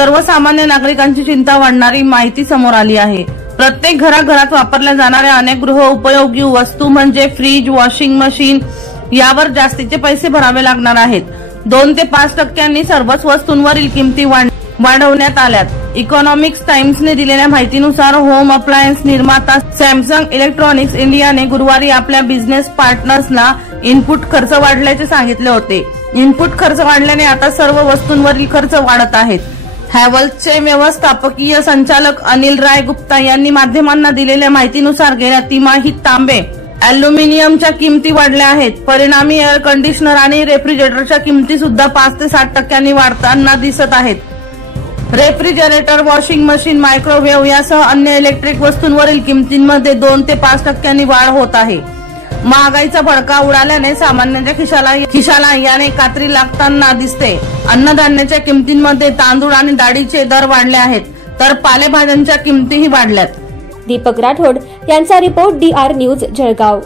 सर्वसामान्य नागरिकांची चिंता वाढणारी माहिती समोर आली आहे। प्रत्येक घराघरात वापरल्या जाणाऱ्या अनेक गृह उपयोगी वस्तू म्हणजे फ्रीज, वॉशिंग मशीन यावर जास्तीचे पैसे भरावे लागणार आहेत। 2 ते 5% सर्वच वस्तूंवरील किमती वाढवण्यात आल्यात। इकॉनॉमिक्स टाइम्सने दिलेल्या माहितीनुसार होम अप्लायन्स निर्माता सॅमसंग इलेक्ट्रॉनिक्स इंडियाने गुरुवारी आपल्या बिझनेस पार्टनर्सना इनपुट खर्च वाढल्याचे सांगितले होते। इनपुट खर्च वाढल्याने आता सर्व वस्तूंवरील खर्च वाढत आहेत। हॅवेल्सचे व्यवस्थापकीय संचालक अनिल राय गुप्ता यांनी माध्यमांना दिलेल्या माहितीनुसार गेल्या तिमाहीत तांबे, अॅल्युमिनियमच्या किमती वाढल्या आहेत। परिणामी एअर कंडिशनर आणि रेफ्रिजरेटरच्या किमती सुद्धा 5 ते 60% वाढताना दिसत आहेत। रेफ्रिजरेटर, वॉशिंग मशीन, मायक्रोवेव्ह यासह अन्य इलेक्ट्रिक वस्तूंवरील किमतींमध्ये 2 ते 5% वाढ होत आहे। महागाईचा भडका उडाल्याने सामान्यांच्या खिशाला याने कात्री लागताना दिसते। अन्नधान्याच्या किमतींमध्ये तांदूळ आणि डाळीचे दर वाढले आहेत, तर पालेभाज्यांच्या किमतीही वाढल्यात। दीपक राठोड यांचा रिपोर्ट DR न्यूज जळगाव।